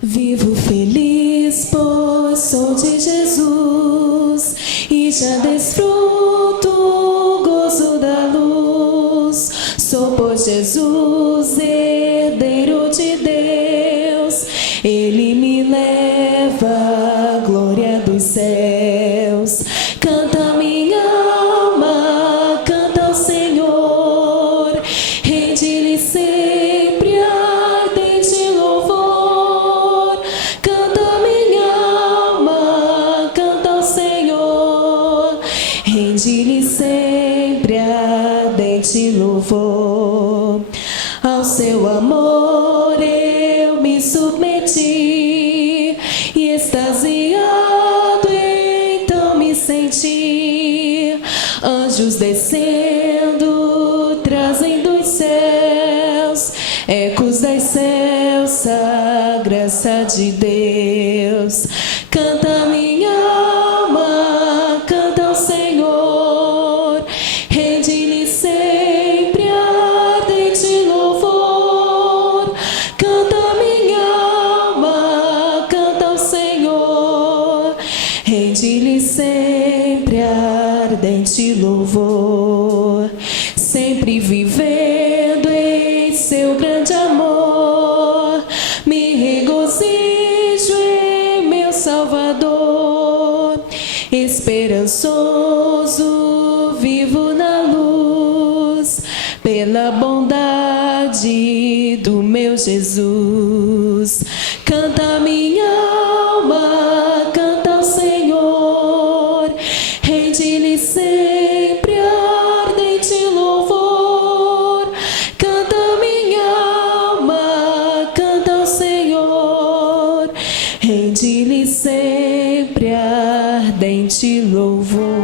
Vivo feliz, pois sou de Jesus e já desfruto o gozo da luz. Sou por Jesus, herdeiro de Deus, Ele me leva à glória dos céus. Canta minha alma, canta ao Senhor, rende-lhe sempre ardente louvor. Canta minha alma, canta ao Senhor, rende-lhe sempre ardente louvor. Ao seu amor eu me submeti e extasiado então me senti. Anjos descendo, trazem dos céus ecos das céus, graça de Deus. Canta minha alma, canta ao Senhor, rende-lhe sempre ardente louvor. Canta minha alma, canta ao Senhor, rende-lhe sempre ardente louvor. Sempre vivendo em seu grande amor, me regozijo em meu Salvador. Esperançoso vivo na luz, pela bondade do meu Jesus. Canta minha alma, canta ao Senhor, rende-lhe sempre ardente louvor. Canta minha alma, canta ao Senhor, rende-lhe sempre ardente louvor.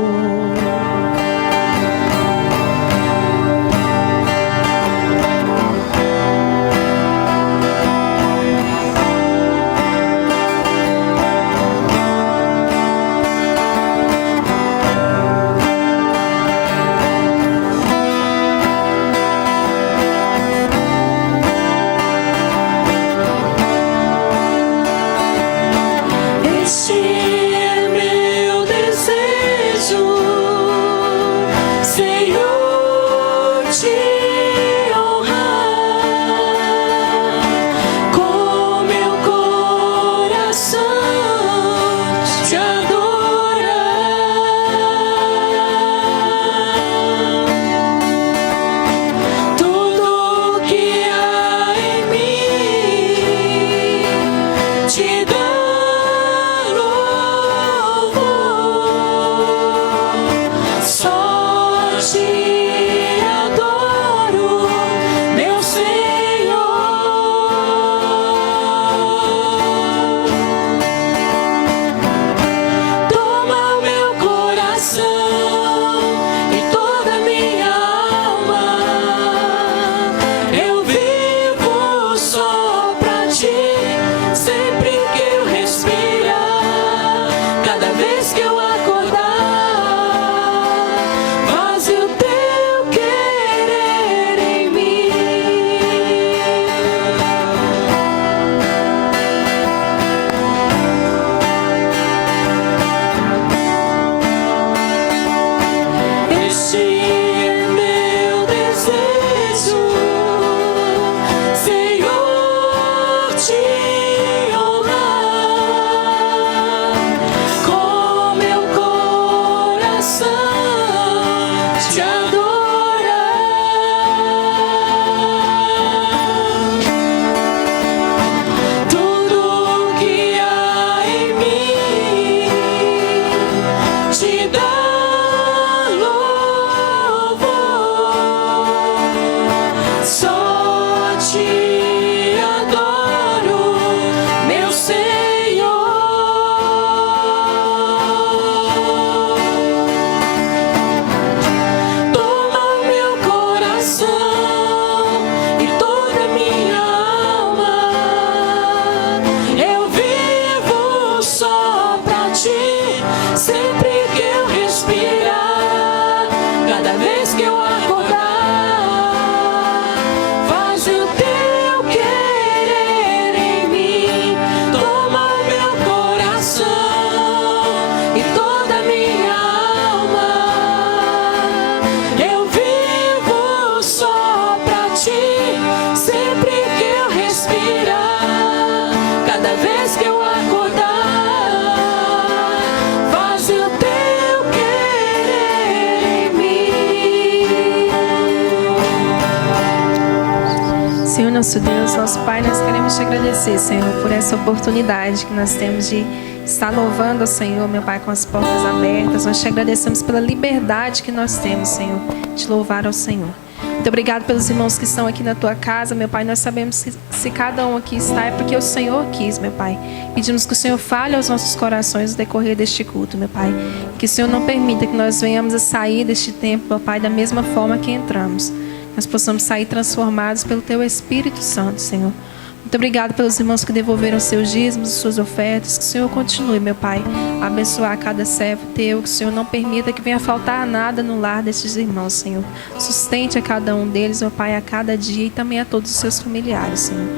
nosso Deus, nosso Pai, nós queremos te agradecer, Senhor, por essa oportunidade que nós temos de estar louvando ao Senhor, meu Pai, com as portas abertas. Nós te agradecemos pela liberdade que nós temos, Senhor, de louvar ao Senhor. Muito obrigado pelos irmãos que estão aqui na tua casa, meu Pai. Nós sabemos que se cada um aqui está é porque o Senhor quis, meu Pai. Pedimos que o Senhor fale aos nossos corações no decorrer deste culto, meu Pai. Que o Senhor não permita que nós venhamos a sair deste tempo, meu Pai, da mesma forma que entramos. Nós possamos sair transformados pelo Teu Espírito Santo, Senhor. Muito obrigado pelos irmãos que devolveram seus dízimos, suas ofertas. Que o Senhor continue, meu Pai, a abençoar cada servo Teu. Que o Senhor não permita que venha faltar nada no lar destes irmãos, Senhor. Sustente a cada um deles, meu Pai, a cada dia e também a todos os seus familiares, Senhor.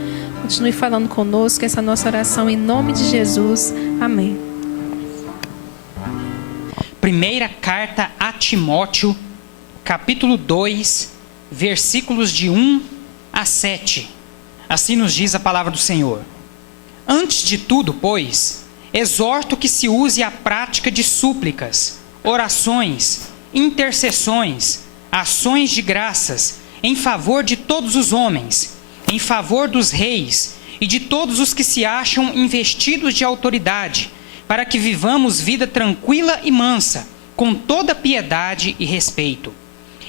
Continue falando conosco, essa é a nossa oração em nome de Jesus. Amém. Primeira carta a Timóteo, capítulo 2, versículos de 1 a 7. Assim nos diz a palavra do Senhor. Antes de tudo, pois, exorto que se use a prática de súplicas, orações, intercessões, ações de graças, em favor de todos os homens, em favor dos reis e de todos os que se acham investidos de autoridade, para que vivamos vida tranquila e mansa, com toda piedade e respeito.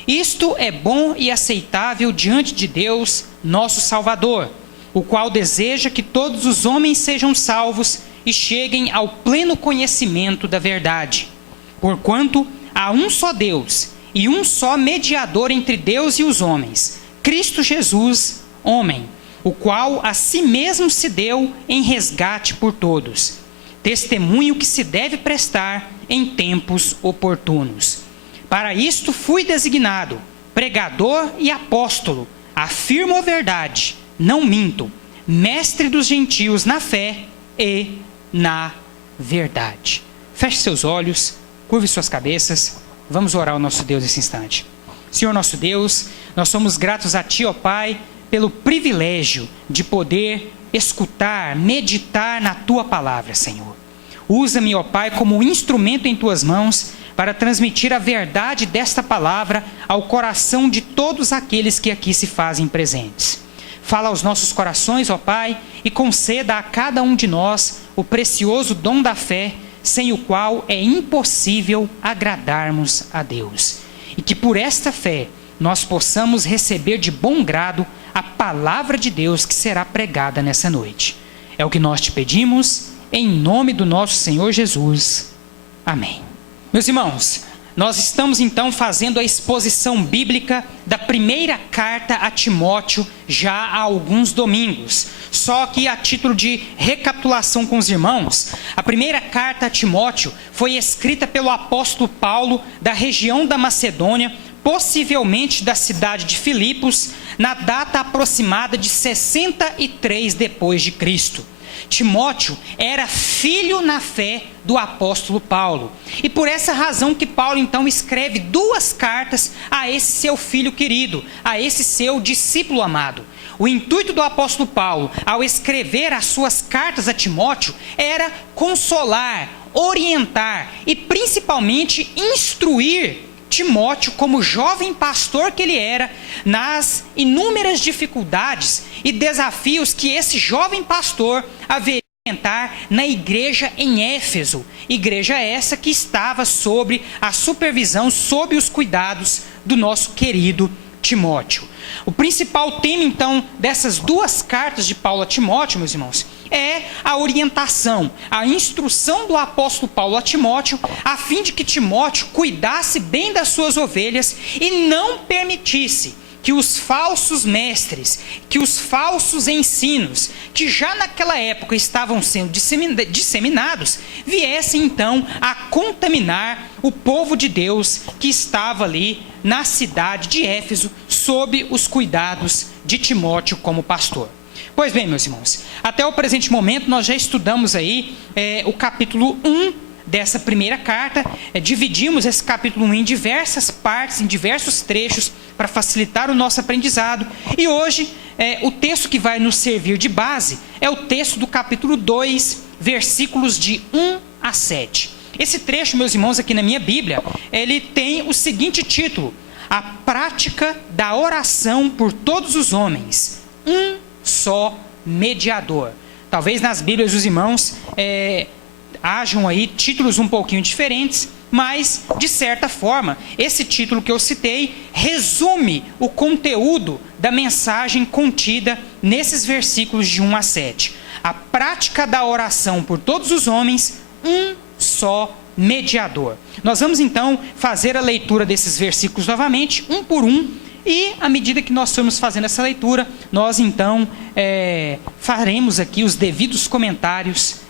Isto é bom e aceitável diante de Deus, nosso Salvador, o qual deseja que todos os homens sejam salvos e cheguem ao pleno conhecimento da verdade. Porquanto há um só Deus e um só mediador entre Deus e os homens, Cristo Jesus, homem, o qual a si mesmo se deu em resgate por todos. Testemunho que se deve prestar em tempos oportunos. Para isto fui designado, pregador e apóstolo, afirmo a verdade, não minto, mestre dos gentios na fé e na verdade. Feche seus olhos, curve suas cabeças, vamos orar ao nosso Deus nesse instante. Senhor nosso Deus, nós somos gratos a Ti, ó Pai, pelo privilégio de poder escutar, meditar na Tua palavra, Senhor. Usa-me, ó Pai, como instrumento em Tuas mãos, para transmitir a verdade desta palavra ao coração de todos aqueles que aqui se fazem presentes. Fala aos nossos corações, ó Pai, e conceda a cada um de nós o precioso dom da fé, sem o qual é impossível agradarmos a Deus. E que por esta fé nós possamos receber de bom grado a palavra de Deus que será pregada nessa noite. É o que nós te pedimos, em nome do nosso Senhor Jesus. Amém. Meus irmãos, nós estamos então fazendo a exposição bíblica da primeira carta a Timóteo já há alguns domingos. Só que a título de recapitulação com os irmãos, a primeira carta a Timóteo foi escrita pelo apóstolo Paulo da região da Macedônia, possivelmente da cidade de Filipos, na data aproximada de 63 depois de Cristo. Timóteo era filho na fé do apóstolo Paulo. E por essa razão que Paulo então escreve 2 cartas a esse seu filho querido, a esse seu discípulo amado. O intuito do apóstolo Paulo, ao escrever as suas cartas a Timóteo, era consolar, orientar e principalmente instruir Timóteo, como jovem pastor que ele era, nas inúmeras dificuldades e desafios que esse jovem pastor haveria de enfrentar na igreja em Éfeso. Igreja essa que estava sob a supervisão, sob os cuidados do nosso querido Timóteo. O principal tema, então, dessas 2 cartas de Paulo a Timóteo, meus irmãos, é a orientação, a instrução do apóstolo Paulo a Timóteo, a fim de que Timóteo cuidasse bem das suas ovelhas e não permitisse que os falsos mestres, que os falsos ensinos, que já naquela época estavam sendo disseminados, viessem então a contaminar o povo de Deus que estava ali na cidade de Éfeso, sob os cuidados de Timóteo como pastor. Pois bem, meus irmãos, até o presente momento nós já estudamos aí o capítulo 1 dessa primeira carta. Dividimos esse capítulo 1 em diversas partes, em diversos trechos, para facilitar o nosso aprendizado. E hoje, o texto que vai nos servir de base é o texto do capítulo 2, versículos de 1 a 7. Esse trecho, meus irmãos, aqui na minha Bíblia, ele tem o seguinte título: A prática da oração por todos os homens, um só mediador. Talvez nas Bíblias dos irmãos hajam aí títulos um pouquinho diferentes, mas, de certa forma, esse título que eu citei resume o conteúdo da mensagem contida nesses versículos de 1 a 7. A prática da oração por todos os homens, um só mediador. Nós vamos então fazer a leitura desses versículos novamente, um por um, e à medida que nós formos fazendo essa leitura, nós então faremos aqui os devidos comentários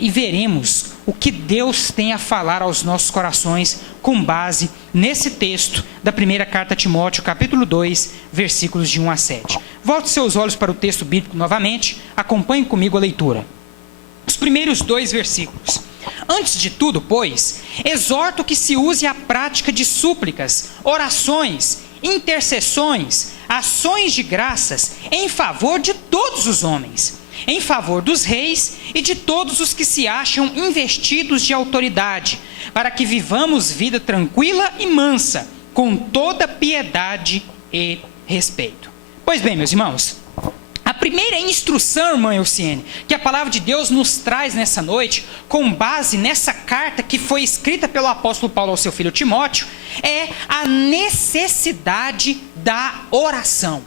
e veremos o que Deus tem a falar aos nossos corações com base nesse texto da primeira carta a Timóteo, capítulo 2, versículos de 1 a 7. Volte seus olhos para o texto bíblico novamente, acompanhe comigo a leitura. Os primeiros 2 versículos. Antes de tudo, pois, exorto que se use a prática de súplicas, orações, intercessões, ações de graças em favor de todos os homens, em favor dos reis e de todos os que se acham investidos de autoridade, para que vivamos vida tranquila e mansa, com toda piedade e respeito. Pois bem, meus irmãos, a primeira instrução, irmã Elciene, que a palavra de Deus nos traz nessa noite, com base nessa carta que foi escrita pelo apóstolo Paulo ao seu filho Timóteo, é a necessidade da oração.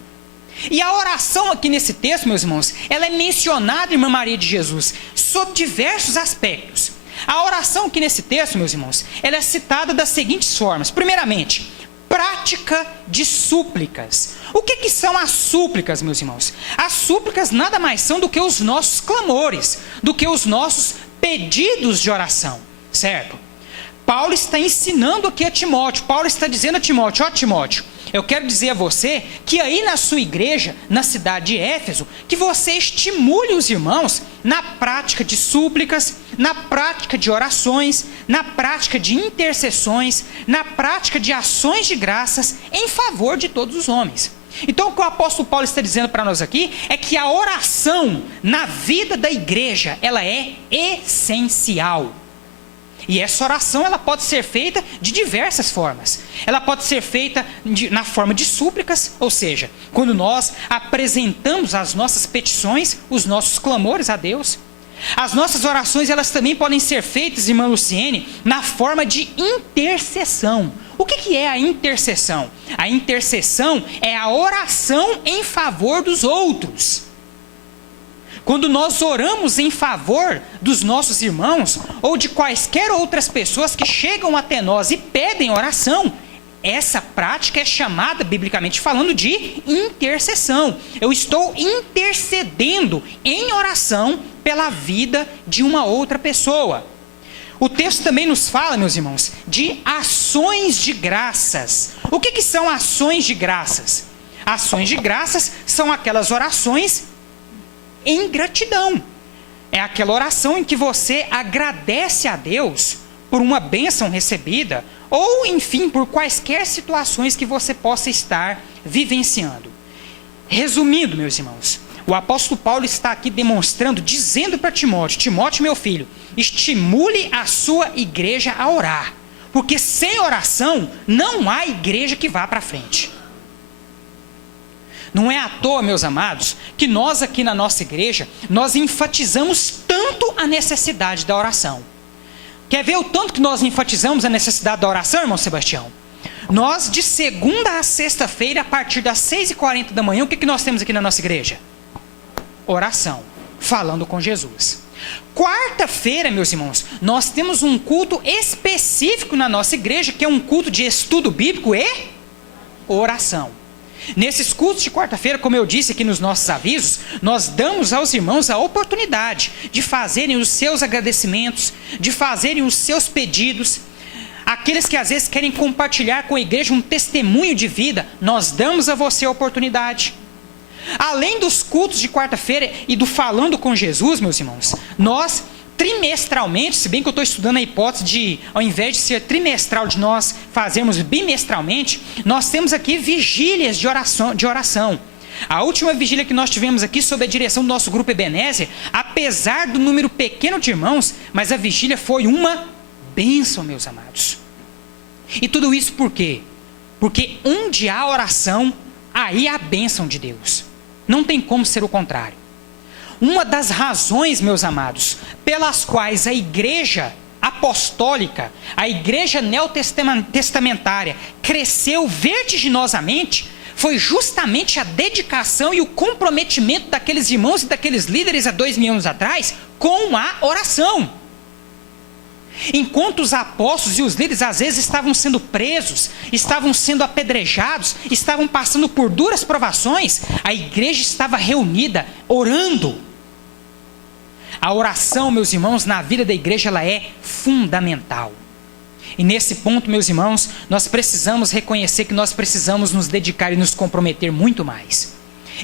E a oração aqui nesse texto, meus irmãos, ela é mencionada, irmã Maria de Jesus, sob diversos aspectos. A oração aqui nesse texto, meus irmãos, ela é citada das seguintes formas. Primeiramente, prática de súplicas. O que são as súplicas, meus irmãos? As súplicas nada mais são do que os nossos clamores, do que os nossos pedidos de oração, certo? Paulo está ensinando aqui a Timóteo, Paulo está dizendo a Timóteo, ó Timóteo, eu quero dizer a você que aí na sua igreja, na cidade de Éfeso, que você estimule os irmãos na prática de súplicas, na prática de orações, na prática de intercessões, na prática de ações de graças em favor de todos os homens. Então o que o apóstolo Paulo está dizendo para nós aqui é que a oração na vida da igreja, ela é essencial. E essa oração ela pode ser feita de diversas formas. Ela pode ser feita na forma de súplicas, ou seja, quando nós apresentamos as nossas petições, os nossos clamores a Deus. As nossas orações elas também podem ser feitas, irmã Luciene, na forma de intercessão. O que é a intercessão? A intercessão é a oração em favor dos outros. Quando nós oramos em favor dos nossos irmãos ou de quaisquer outras pessoas que chegam até nós e pedem oração, essa prática é chamada, biblicamente falando, de intercessão. Eu estou intercedendo em oração pela vida de uma outra pessoa. O texto também nos fala, meus irmãos, de ações de graças. O que são ações de graças? Ações de graças são aquelas orações em gratidão. É aquela oração em que você agradece a Deus por uma bênção recebida ou, enfim, por quaisquer situações que você possa estar vivenciando. Resumindo, meus irmãos, o apóstolo Paulo está aqui demonstrando, dizendo para Timóteo, Timóteo, meu filho, estimule a sua igreja a orar, porque sem oração não há igreja que vá para frente. Não é à toa, meus amados, que nós aqui na nossa igreja, nós enfatizamos tanto a necessidade da oração. Quer ver o tanto que nós enfatizamos a necessidade da oração, irmão Sebastião? Nós, de segunda a sexta-feira, a partir das 6h40 da manhã, o que nós temos aqui na nossa igreja? Oração, falando com Jesus. Quarta-feira, meus irmãos, nós temos um culto específico na nossa igreja, que é um culto de estudo bíblico e oração. Nesses cultos de quarta-feira, como eu disse aqui nos nossos avisos, nós damos aos irmãos a oportunidade de fazerem os seus agradecimentos, de fazerem os seus pedidos. Aqueles que às vezes querem compartilhar com a igreja um testemunho de vida, nós damos a você a oportunidade. Além dos cultos de quarta-feira e do Falando com Jesus, meus irmãos, nós trimestralmente, se bem que eu estou estudando a hipótese de, ao invés de ser trimestral, de nós fazermos bimestralmente, nós temos aqui vigílias de oração. A última vigília que nós tivemos aqui, sob a direção do nosso grupo Ebenezer, apesar do número pequeno de irmãos, mas a vigília foi uma bênção, meus amados. E tudo isso por quê? Porque onde há oração, aí há a bênção de Deus. Não tem como ser o contrário. Uma das razões, meus amados, pelas quais a igreja apostólica, a igreja neotestamentária cresceu vertiginosamente, foi justamente a dedicação e o comprometimento daqueles irmãos e daqueles líderes há 2000 anos atrás com a oração. Enquanto os apóstolos e os líderes às vezes estavam sendo presos, estavam sendo apedrejados, estavam passando por duras provações, a igreja estava reunida, orando. A oração, meus irmãos, na vida da igreja, ela é fundamental. E nesse ponto, meus irmãos, nós precisamos reconhecer que nós precisamos nos dedicar e nos comprometer muito mais.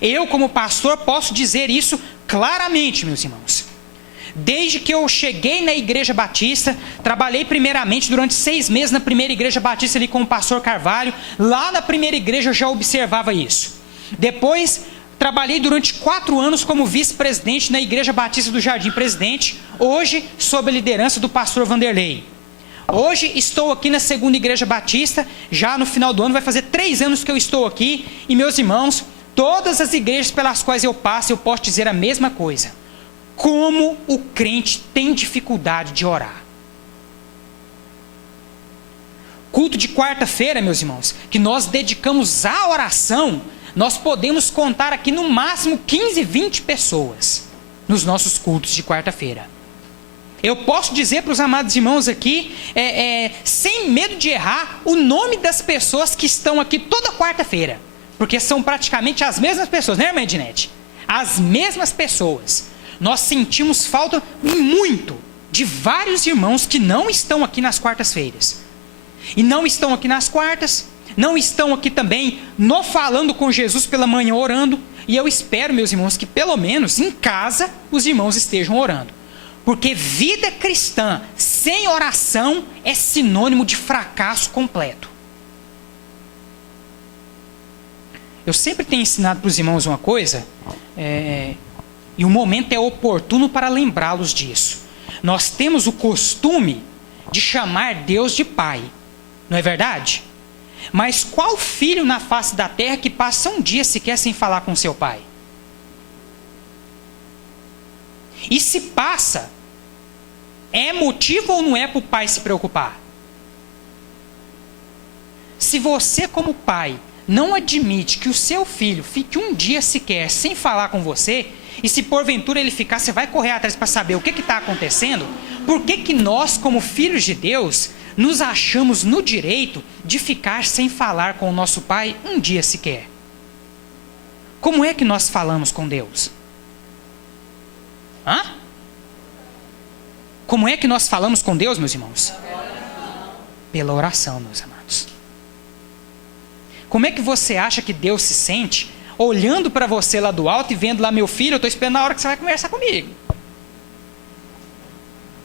Eu, como pastor, posso dizer isso claramente, meus irmãos. Desde que eu cheguei na Igreja Batista, trabalhei primeiramente durante 6 meses na primeira Igreja Batista ali com o pastor Carvalho. Lá na primeira igreja eu já observava isso. Depois, trabalhei durante 4 anos como vice-presidente na Igreja Batista do Jardim Presidente, hoje sob a liderança do pastor Vanderlei. Hoje estou aqui na segunda Igreja Batista, já no final do ano vai fazer 3 anos que eu estou aqui. E meus irmãos, todas as igrejas pelas quais eu passo, eu posso dizer a mesma coisa. Como o crente tem dificuldade de orar. Culto de quarta-feira, meus irmãos, que nós dedicamos à oração, nós podemos contar aqui no máximo 15, 20 pessoas nos nossos cultos de quarta-feira. Eu posso dizer para os amados irmãos aqui, sem medo de errar, o nome das pessoas que estão aqui toda quarta-feira. Porque são praticamente as mesmas pessoas, né, irmã Edinete? As mesmas pessoas. Nós sentimos falta muito de vários irmãos que não estão aqui nas quartas-feiras. E não estão aqui nas quartas, não estão aqui também no Falando com Jesus pela manhã orando. E eu espero, meus irmãos, que pelo menos em casa os irmãos estejam orando. Porque vida cristã sem oração é sinônimo de fracasso completo. Eu sempre tenho ensinado para os irmãos uma coisa, e o momento é oportuno para lembrá-los disso. Nós temos o costume de chamar Deus de Pai, não é verdade? Mas qual filho na face da terra que passa um dia sequer sem falar com seu pai? E se passa, é motivo ou não é para o pai se preocupar? Se você, como pai, não admite que o seu filho fique um dia sequer sem falar com você, e se porventura ele ficar, você vai correr atrás para saber o que está acontecendo, por que nós, como filhos de Deus, nos achamos no direito de ficar sem falar com o nosso pai um dia sequer? Como é que nós falamos com Deus? Como é que nós falamos com Deus, meus irmãos? Pela oração, meus amados. Como é que você acha que Deus se sente olhando para você lá do alto e vendo lá, meu filho, eu estou esperando a hora que você vai conversar comigo?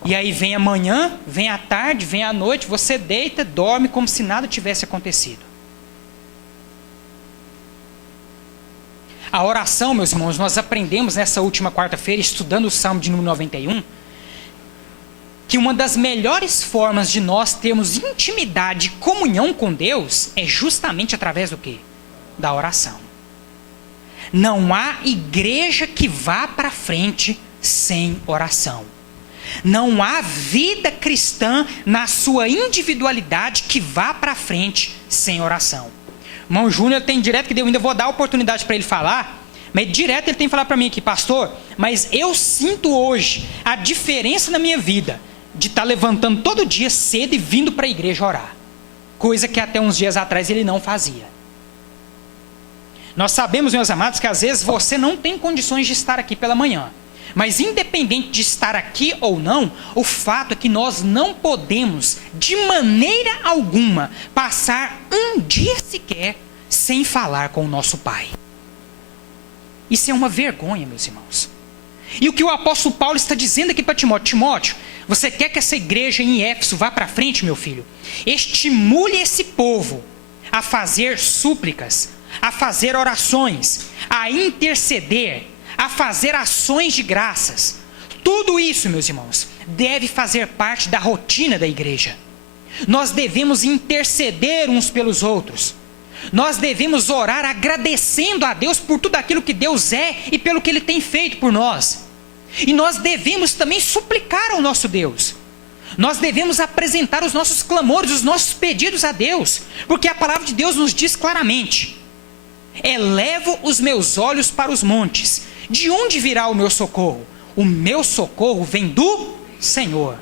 E aí vem a manhã, vem a tarde, vem a noite, você deita, dorme como se nada tivesse acontecido. A oração, meus irmãos, nós aprendemos nessa última quarta-feira, estudando o Salmo de número 91, que uma das melhores formas de nós termos intimidade e comunhão com Deus é justamente através do quê? Da oração. Não há igreja que vá para frente sem oração. Não há vida cristã na sua individualidade que vá para frente sem oração. O irmão Júnior tem direto que eu ainda vou dar a oportunidade para ele falar, mas direto ele tem que falar para mim aqui, pastor, mas eu sinto hoje a diferença na minha vida de estar levantando todo dia cedo e vindo para a igreja orar. Coisa que até uns dias atrás ele não fazia. Nós sabemos, meus amados, que às vezes você não tem condições de estar aqui pela manhã. Mas independente de estar aqui ou não, o fato é que nós não podemos, de maneira alguma, passar um dia sequer sem falar com o nosso Pai. Isso é uma vergonha, meus irmãos. E o que o apóstolo Paulo está dizendo aqui para Timóteo: Timóteo, você quer que essa igreja em Éfeso vá para frente, meu filho? Estimule esse povo a fazer súplicas, a fazer orações, a interceder, a fazer ações de graças. Tudo isso, meus irmãos, deve fazer parte da rotina da igreja. Nós devemos interceder uns pelos outros. Nós devemos orar agradecendo a Deus por tudo aquilo que Deus é e pelo que Ele tem feito por nós. E nós devemos também suplicar ao nosso Deus. Nós devemos apresentar os nossos clamores, os nossos pedidos a Deus, porque a palavra de Deus nos diz claramente: elevo os meus olhos para os montes, de onde virá o meu socorro? O meu socorro vem do Senhor.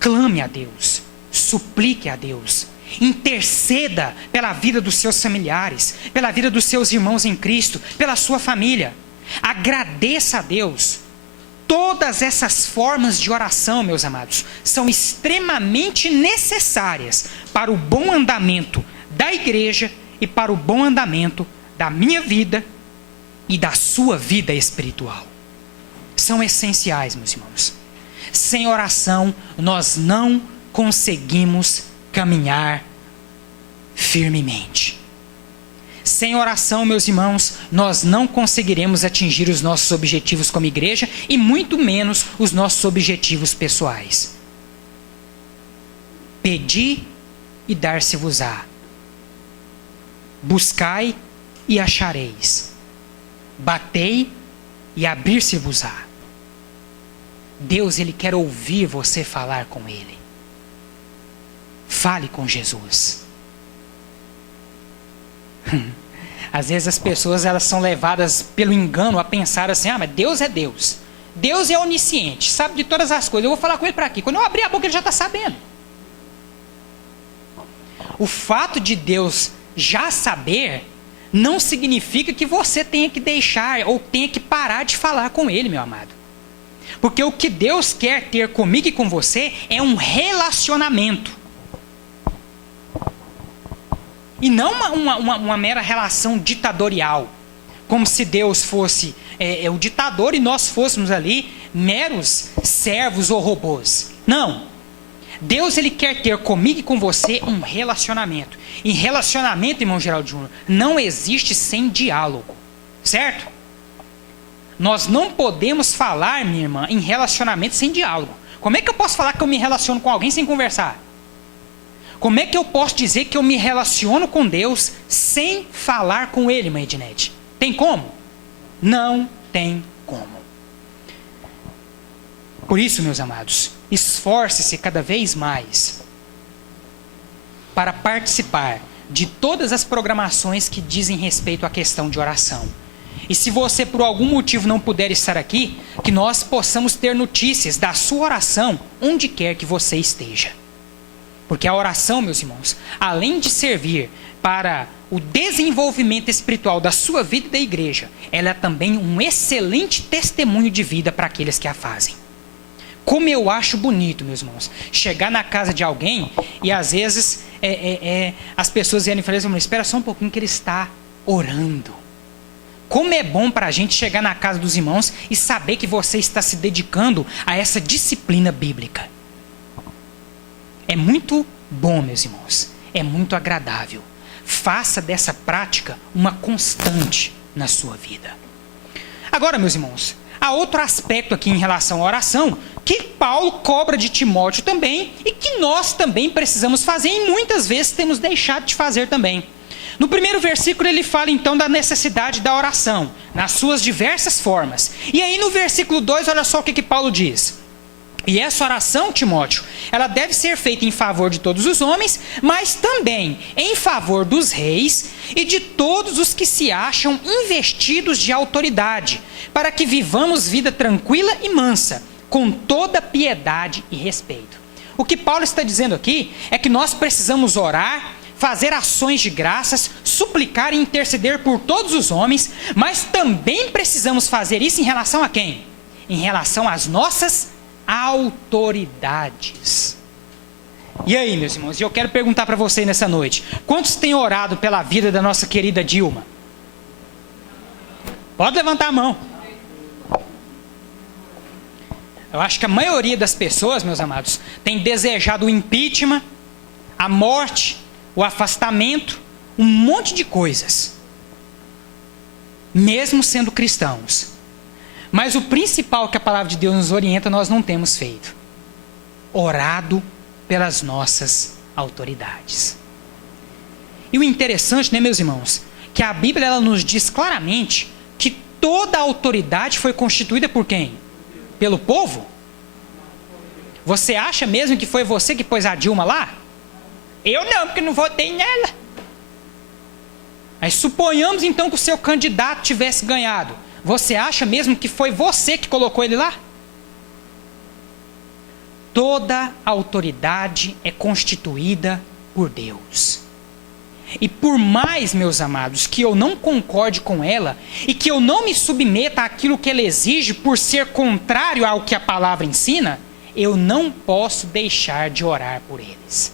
Clame a Deus, suplique a Deus, interceda pela vida dos seus familiares, pela vida dos seus irmãos em Cristo, pela sua família. Agradeça a Deus. Todas essas formas de oração, meus amados, são extremamente necessárias para o bom andamento da igreja e para o bom andamento da minha vida e da sua vida espiritual. São essenciais, meus irmãos. Sem oração, nós não conseguimos caminhar firmemente. Sem oração, meus irmãos, nós não conseguiremos atingir os nossos objetivos como igreja e muito menos os nossos objetivos pessoais. Pedi e dar-se-vos-á. Buscai e achareis. Batei e abrir-se-vos-á. Deus, Ele quer ouvir você falar com Ele. Fale com Jesus. Às vezes as pessoas elas são levadas pelo engano a pensar assim: mas Deus é Deus. Deus é onisciente, sabe de todas as coisas. Eu vou falar com Ele para quê? Quando eu abrir a boca Ele já está sabendo. O fato de Deus já saber não significa que você tenha que deixar ou tenha que parar de falar com Ele, meu amado. Porque o que Deus quer ter comigo e com você é um relacionamento. E não uma mera relação ditatorial. Como se Deus fosse o ditador e nós fôssemos ali meros servos ou robôs. Não. Deus, Ele quer ter comigo e com você um relacionamento. E relacionamento, irmão Geraldo Júnior, não existe sem diálogo. Certo? Nós não podemos falar, minha irmã, em relacionamento sem diálogo. Como é que eu posso falar que eu me relaciono com alguém sem conversar? Como é que eu posso dizer que eu me relaciono com Deus sem falar com Ele, irmã Ednete? Tem como? Não tem como. Por isso, meus amados, esforce-se cada vez mais para participar de todas as programações que dizem respeito à questão de oração. E se você por algum motivo não puder estar aqui, que nós possamos ter notícias da sua oração onde quer que você esteja. Porque a oração, meus irmãos, além de servir para o desenvolvimento espiritual da sua vida e da igreja, ela é também um excelente testemunho de vida para aqueles que a fazem. Como eu acho bonito, meus irmãos, chegar na casa de alguém e às vezes as pessoas vierem e falarem assim: espera só um pouquinho que ele está orando. Como é bom para a gente chegar na casa dos irmãos e saber que você está se dedicando a essa disciplina bíblica. É muito bom, meus irmãos. É muito agradável. Faça dessa prática uma constante na sua vida. Agora, meus irmãos, há outro aspecto aqui em relação à oração que Paulo cobra de Timóteo também e que nós também precisamos fazer e muitas vezes temos deixado de fazer também. No primeiro versículo ele fala então da necessidade da oração, nas suas diversas formas. E aí no versículo 2, olha só o que Paulo diz. E essa oração, Timóteo, ela deve ser feita em favor de todos os homens, mas também em favor dos reis e de todos os que se acham investidos de autoridade, para que vivamos vida tranquila e mansa, com toda piedade e respeito. O que Paulo está dizendo aqui é que nós precisamos orar, fazer ações de graças, suplicar e interceder por todos os homens, mas também precisamos fazer isso em relação a quem? Em relação às nossas autoridades. E aí, meus irmãos, eu quero perguntar para vocês nessa noite: quantos têm orado pela vida da nossa querida Dilma? Pode levantar a mão. Eu acho que a maioria das pessoas, meus amados, tem desejado o impeachment, a morte, o afastamento, um monte de coisas, mesmo sendo cristãos. Mas o principal que a palavra de Deus nos orienta, nós não temos feito: orado pelas nossas autoridades. E o interessante, né, meus irmãos, que a Bíblia ela nos diz claramente que toda a autoridade foi constituída por quem? Pelo povo? Você acha mesmo que foi você que pôs a Dilma lá? Eu não, porque não votei nela. Mas suponhamos então que o seu candidato tivesse ganhado. Você acha mesmo que foi você que colocou ele lá? Toda autoridade é constituída por Deus. E por mais, meus amados, que eu não concorde com ela e que eu não me submeta àquilo que ela exige por ser contrário ao que a palavra ensina, eu não posso deixar de orar por eles.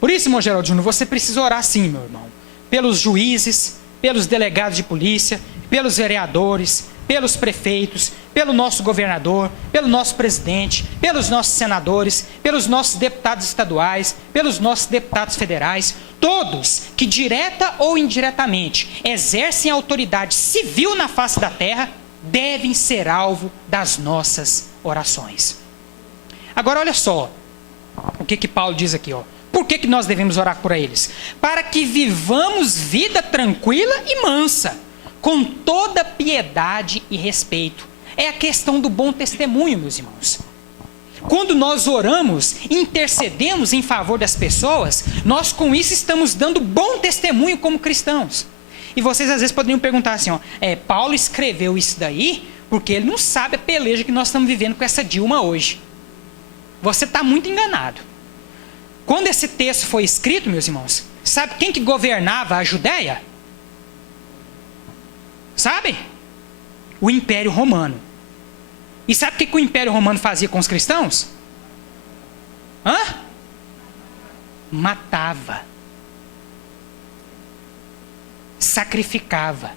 Por isso, irmão Geraldo Júnior, você precisa orar sim, meu irmão. Pelos juízes, pelos delegados de polícia, pelos vereadores, pelos prefeitos, pelo nosso governador, pelo nosso presidente, pelos nossos senadores, pelos nossos deputados estaduais, pelos nossos deputados federais, todos que direta ou indiretamente exercem autoridade civil na face da terra, devem ser alvo das nossas orações. Agora olha só o que Paulo diz aqui, ó. Por que nós devemos orar por eles? Para que vivamos vida tranquila e mansa, com toda piedade e respeito. É a questão do bom testemunho, meus irmãos. Quando nós oramos, intercedemos em favor das pessoas, nós com isso estamos dando bom testemunho como cristãos. E vocês às vezes poderiam perguntar assim, ó, Paulo escreveu isso daí porque ele não sabe a peleja que nós estamos vivendo com essa Dilma hoje. Você está muito enganado. Quando esse texto foi escrito, meus irmãos, sabe quem que governava a Judéia? Sabe? O Império Romano. E sabe o que o Império Romano fazia com os cristãos? Matava. Sacrificava.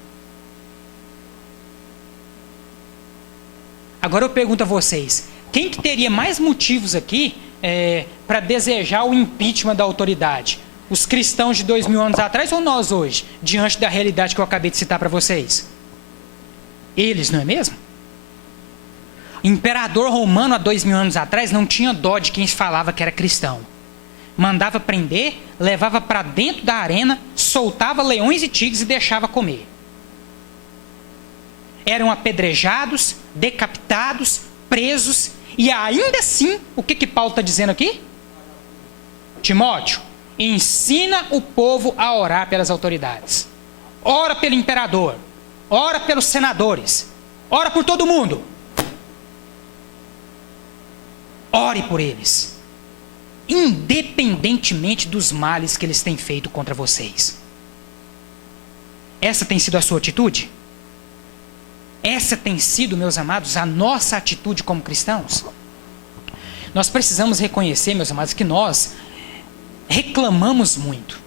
Agora eu pergunto a vocês, quem que teria mais motivos aqui para desejar o impeachment da autoridade? Os cristãos de 2000 anos atrás ou nós hoje, diante da realidade que eu acabei de citar para vocês? Eles, não é mesmo? O imperador romano há 2000 anos atrás não tinha dó de quem falava que era cristão. Mandava prender, levava para dentro da arena, soltava leões e tigres e deixava comer. Eram apedrejados, decapitados, presos, e ainda assim, o que Paulo está dizendo aqui? Timóteo, ensina o povo a orar pelas autoridades. Ora pelo imperador, ora pelos senadores, ora por todo mundo. Ore por eles, independentemente dos males que eles têm feito contra vocês. Essa tem sido a sua atitude? Essa tem sido, meus amados, a nossa atitude como cristãos? Nós precisamos reconhecer, meus amados, que nós reclamamos muito,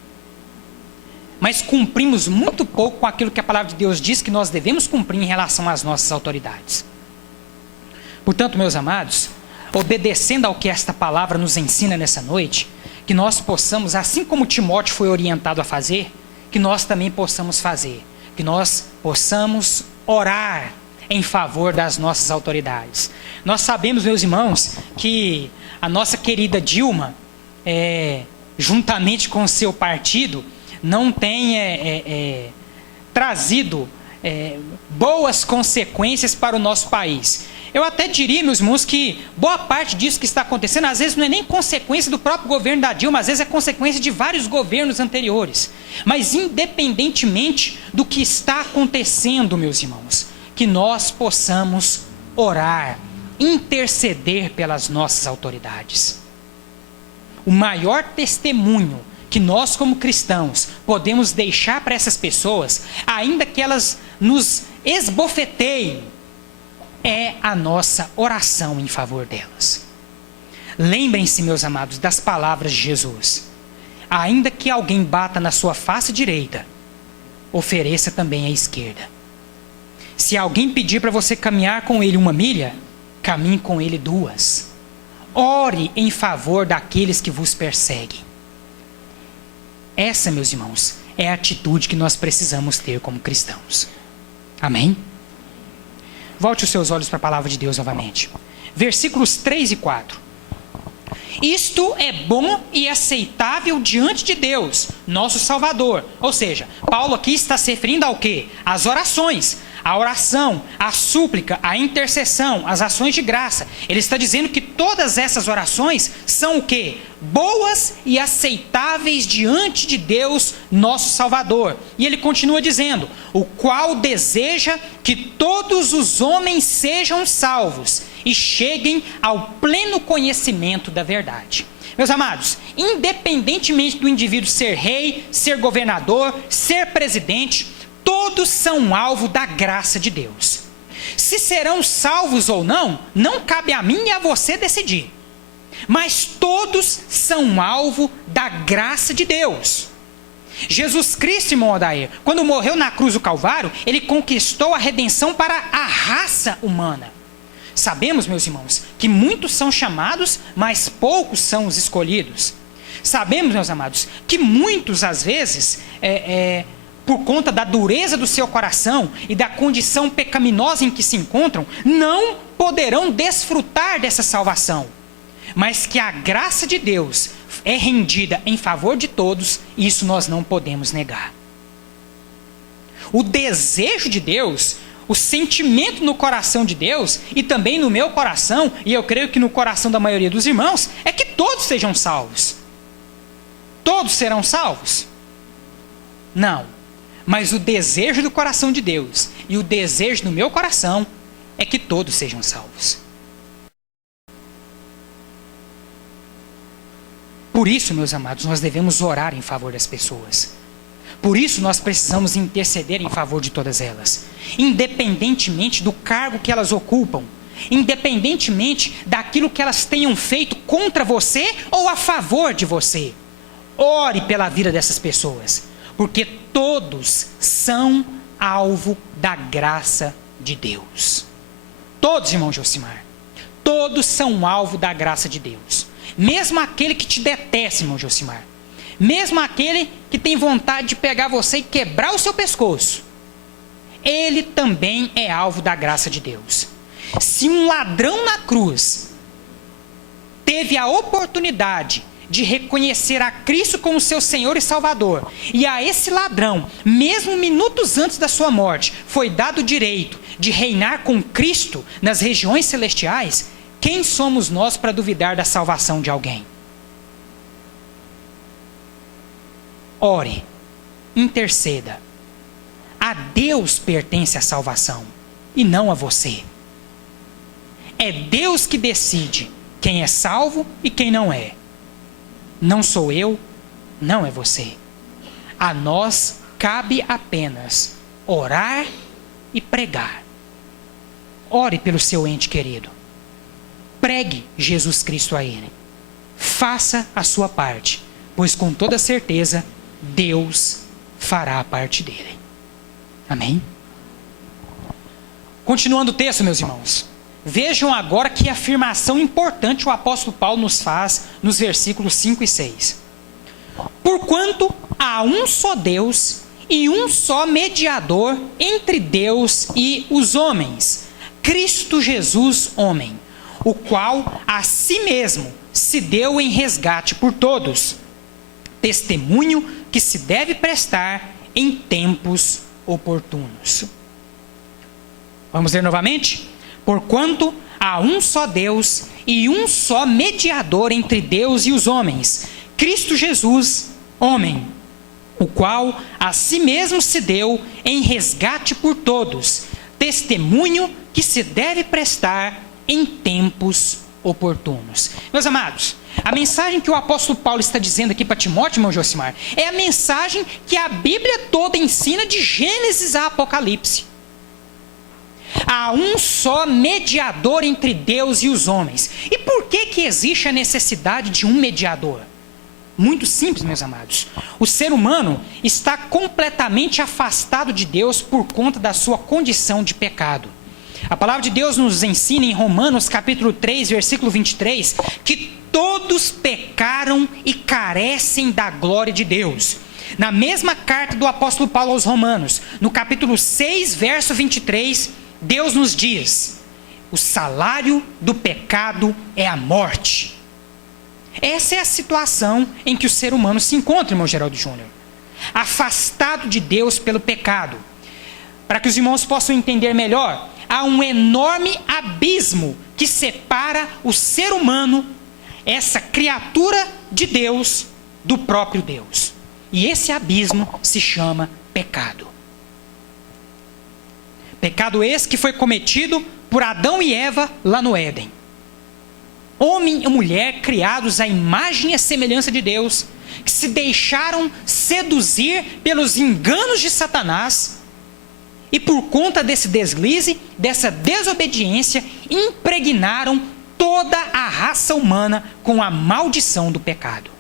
mas cumprimos muito pouco com aquilo que a palavra de Deus diz que nós devemos cumprir em relação às nossas autoridades. Portanto, meus amados, obedecendo ao que esta palavra nos ensina nessa noite, que nós possamos, assim como Timóteo foi orientado a fazer, que nós também possamos fazer, que nós possamos orar em favor das nossas autoridades. Nós sabemos, meus irmãos, que a nossa querida Dilma, juntamente com o seu partido, não tem trazido boas consequências para o nosso país. Eu até diria, meus irmãos, que boa parte disso que está acontecendo, às vezes não é nem consequência do próprio governo da Dilma, às vezes é consequência de vários governos anteriores. Mas independentemente do que está acontecendo, meus irmãos, que nós possamos orar, interceder pelas nossas autoridades. O maior testemunho que nós como cristãos podemos deixar para essas pessoas, ainda que elas nos esbofeteiem, é a nossa oração em favor delas. Lembrem-se, meus amados, das palavras de Jesus. Ainda que alguém bata na sua face direita, ofereça também a esquerda. Se alguém pedir para você caminhar com ele 1 milha, caminhe com ele 2. Ore em favor daqueles que vos perseguem. Essa, meus irmãos, é a atitude que nós precisamos ter como cristãos. Amém? Volte os seus olhos para a palavra de Deus novamente. Versículos 3 e 4. Isto é bom e aceitável diante de Deus, nosso Salvador. Ou seja, Paulo aqui está se referindo ao quê? Às orações. A oração, a súplica, a intercessão, as ações de graça. Ele está dizendo que todas essas orações são o quê? Boas e aceitáveis diante de Deus, nosso Salvador. E ele continua dizendo, o qual deseja que todos os homens sejam salvos e cheguem ao pleno conhecimento da verdade. Meus amados, independentemente do indivíduo ser rei, ser governador, ser presidente, todos são alvo da graça de Deus. Se serão salvos ou não, não cabe a mim e a você decidir. Mas todos são alvo da graça de Deus. Jesus Cristo, irmão Odair, quando morreu na cruz do Calvário, ele conquistou a redenção para a raça humana. Sabemos, meus irmãos, que muitos são chamados, mas poucos são os escolhidos. Sabemos, meus amados, que muitos, às vezes, por conta da dureza do seu coração e da condição pecaminosa em que se encontram, não poderão desfrutar dessa salvação. Mas que a graça de Deus é rendida em favor de todos, isso nós não podemos negar. O desejo de Deus, o sentimento no coração de Deus, e também no meu coração, e eu creio que no coração da maioria dos irmãos, é que todos sejam salvos. Todos serão salvos? Não. Mas o desejo do coração de Deus e o desejo do meu coração é que todos sejam salvos. Por isso, meus amados, nós devemos orar em favor das pessoas. Por isso nós precisamos interceder em favor de todas elas, independentemente do cargo que elas ocupam, independentemente daquilo que elas tenham feito contra você ou a favor de você. Ore pela vida dessas pessoas, porque todos são alvo da graça de Deus. Todos, irmão Josimar, todos são alvo da graça de Deus. Mesmo aquele que te detesta, irmão Josimar, mesmo aquele que tem vontade de pegar você e quebrar o seu pescoço, ele também é alvo da graça de Deus. Se um ladrão na cruz teve a oportunidade de reconhecer a Cristo como seu Senhor e Salvador, e a esse ladrão, mesmo minutos antes da sua morte, foi dado o direito de reinar com Cristo nas regiões celestiais, quem somos nós para duvidar da salvação de alguém? Ore, interceda. A Deus pertence a salvação e não a você. É Deus que decide quem é salvo e quem não é. Não sou eu, não é você. A nós cabe apenas orar e pregar. Ore pelo seu ente querido. Pregue Jesus Cristo a ele. Faça a sua parte, pois com toda certeza Deus fará a parte dele. Amém? Continuando o texto, meus irmãos. Vejam agora que afirmação importante o apóstolo Paulo nos faz nos versículos 5 e 6. Porquanto há um só Deus e um só mediador entre Deus e os homens, Cristo Jesus, homem, o qual a si mesmo se deu em resgate por todos, testemunho que se deve prestar em tempos oportunos. Vamos ler novamente? Porquanto há um só Deus e um só mediador entre Deus e os homens, Cristo Jesus, homem, o qual a si mesmo se deu em resgate por todos, testemunho que se deve prestar em tempos oportunos. Meus amados, a mensagem que o apóstolo Paulo está dizendo aqui para Timóteo, irmão Josimar, é a mensagem que a Bíblia toda ensina de Gênesis a Apocalipse. Há um só mediador entre Deus e os homens. E por que existe a necessidade de um mediador? Muito simples, meus amados. O ser humano está completamente afastado de Deus por conta da sua condição de pecado. A palavra de Deus nos ensina em Romanos capítulo 3, versículo 23, que todos pecaram e carecem da glória de Deus. Na mesma carta do apóstolo Paulo aos Romanos, no capítulo 6, verso 23, Deus nos diz: o salário do pecado é a morte. Essa é a situação em que o ser humano se encontra, irmão Geraldo Júnior. Afastado de Deus pelo pecado. Para que os irmãos possam entender melhor, há um enorme abismo que separa o ser humano, essa criatura de Deus, do próprio Deus. E esse abismo se chama pecado. Pecado esse que foi cometido por Adão e Eva lá no Éden. Homem e mulher criados à imagem e à semelhança de Deus, que se deixaram seduzir pelos enganos de Satanás, e por conta desse deslize, dessa desobediência, impregnaram toda a raça humana com a maldição do pecado.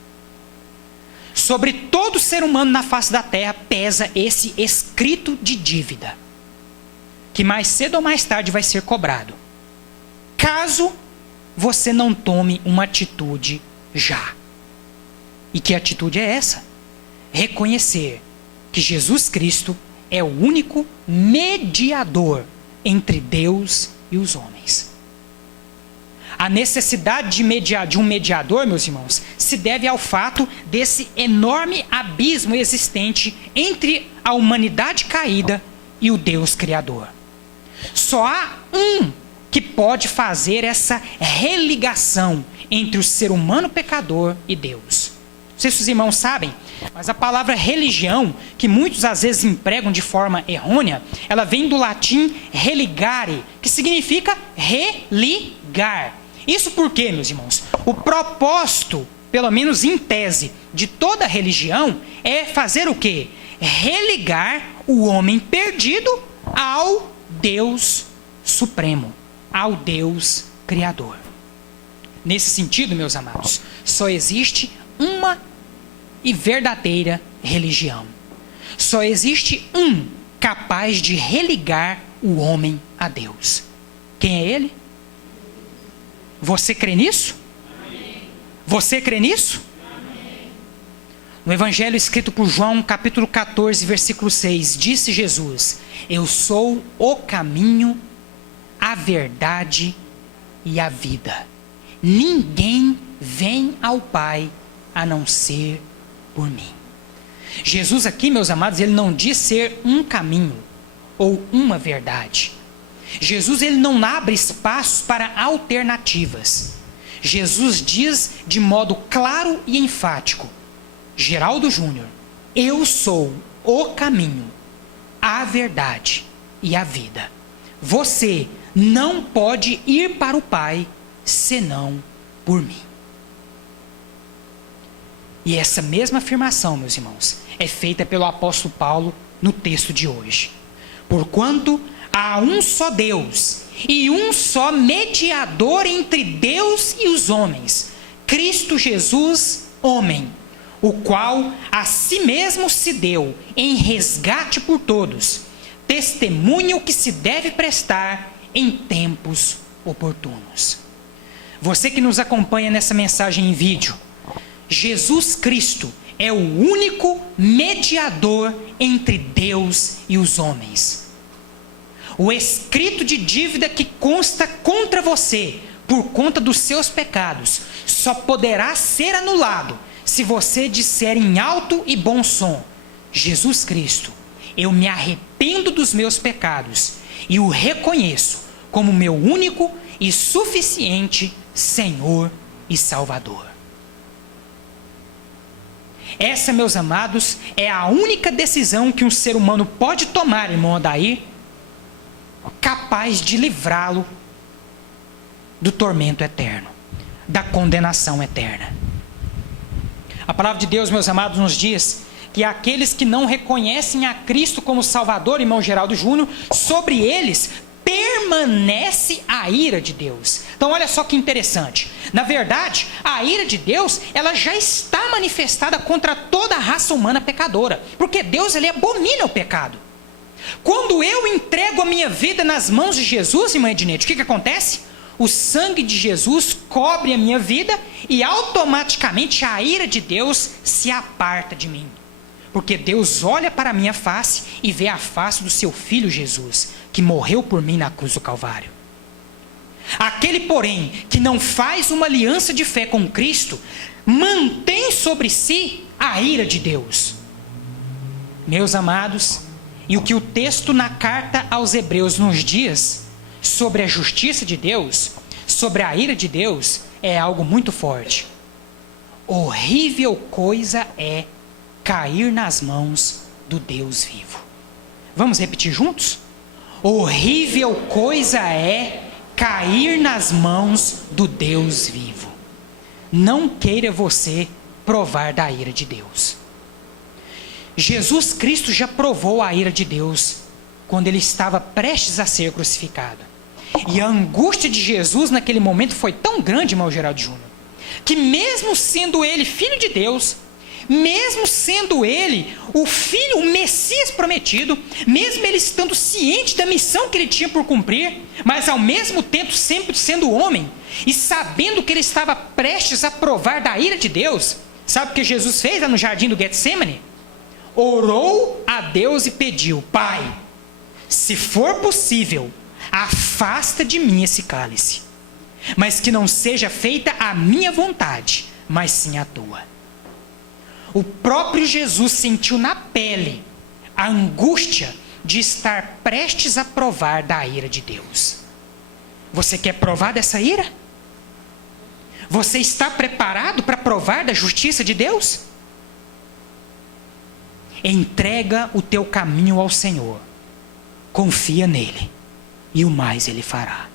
Sobre todo ser humano na face da terra pesa esse escrito de dívida, que mais cedo ou mais tarde vai ser cobrado, caso você não tome uma atitude já. E que atitude é essa? Reconhecer que Jesus Cristo é o único mediador entre Deus e os homens. A necessidade de um mediador, meus irmãos, se deve ao fato desse enorme abismo existente entre a humanidade caída e o Deus Criador. Só há um que pode fazer essa religação entre o ser humano pecador e Deus. Não sei se os irmãos sabem, mas a palavra religião, que muitos às vezes empregam de forma errônea, ela vem do latim religare, que significa religar. Isso porque, meus irmãos, o propósito, pelo menos em tese, de toda religião é fazer o quê? Religar o homem perdido ao Deus Supremo, ao Deus Criador. Nesse sentido, meus amados, só existe uma e verdadeira religião. Só existe um capaz de religar o homem a Deus. Quem é ele? Você crê nisso? Amém. Você crê nisso? Amém. No Evangelho escrito por João, capítulo 14, versículo 6, disse Jesus: eu sou o caminho, a verdade e a vida. Ninguém vem ao Pai a não ser por mim. Jesus aqui, meus amados, ele não diz ser um caminho ou uma verdade. Jesus ele não abre espaços para alternativas. Jesus diz de modo claro e enfático: Geraldo Júnior, eu sou o caminho, a verdade e a vida. Você não pode ir para o Pai senão por mim. E essa mesma afirmação, meus irmãos, é feita pelo apóstolo Paulo no texto de hoje. Porquanto há um só Deus e um só mediador entre Deus e os homens, Cristo Jesus, homem, o qual a si mesmo se deu em resgate por todos, testemunho que se deve prestar em tempos oportunos. Você que nos acompanha nessa mensagem em vídeo, Jesus Cristo é o único mediador entre Deus e os homens. O escrito de dívida que consta contra você por conta dos seus pecados só poderá ser anulado se você disser em alto e bom som: Jesus Cristo, eu me arrependo dos meus pecados e o reconheço como meu único e suficiente Senhor e Salvador. Essa, meus amados, é a única decisão que um ser humano pode tomar, irmão Adair, capaz de livrá-lo do tormento eterno, da condenação eterna. A palavra de Deus, meus amados, nos diz que aqueles que não reconhecem a Cristo como Salvador, irmão Geraldo Júnior, sobre eles permanece a ira de Deus. Então olha só que interessante. Na verdade, a ira de Deus, ela já está manifestada contra toda a raça humana pecadora. Porque Deus, ele abomina o pecado. Quando eu entrego a minha vida nas mãos de Jesus, irmã Ednete, o que acontece? O sangue de Jesus cobre a minha vida e automaticamente a ira de Deus se aparta de mim. Porque Deus olha para a minha face e vê a face do seu Filho Jesus, que morreu por mim na cruz do Calvário. Aquele, porém, que não faz uma aliança de fé com Cristo, mantém sobre si a ira de Deus. Meus amados, e o que o texto na carta aos Hebreus nos diz sobre a justiça de Deus, sobre a ira de Deus, é algo muito forte. Horrível coisa é cair nas mãos do Deus vivo. Vamos repetir juntos? Horrível coisa é cair nas mãos do Deus vivo. Não queira você provar da ira de Deus. Jesus Cristo já provou a ira de Deus quando ele estava prestes a ser crucificado. E a angústia de Jesus naquele momento foi tão grande, irmão Geraldo Júnior, que mesmo sendo ele filho de Deus, mesmo sendo ele o filho, o Messias prometido, mesmo ele estando ciente da missão que ele tinha por cumprir, mas ao mesmo tempo sempre sendo homem, e sabendo que ele estava prestes a provar da ira de Deus, sabe o que Jesus fez lá no jardim do Getsemane? Orou a Deus e pediu: Pai, se for possível, afasta de mim esse cálice, mas que não seja feita a minha vontade, mas sim a tua. O próprio Jesus sentiu na pele a angústia de estar prestes a provar da ira de Deus. Você quer provar dessa ira? Você está preparado para provar da justiça de Deus? Entrega o teu caminho ao Senhor. Confia nele e o mais ele fará.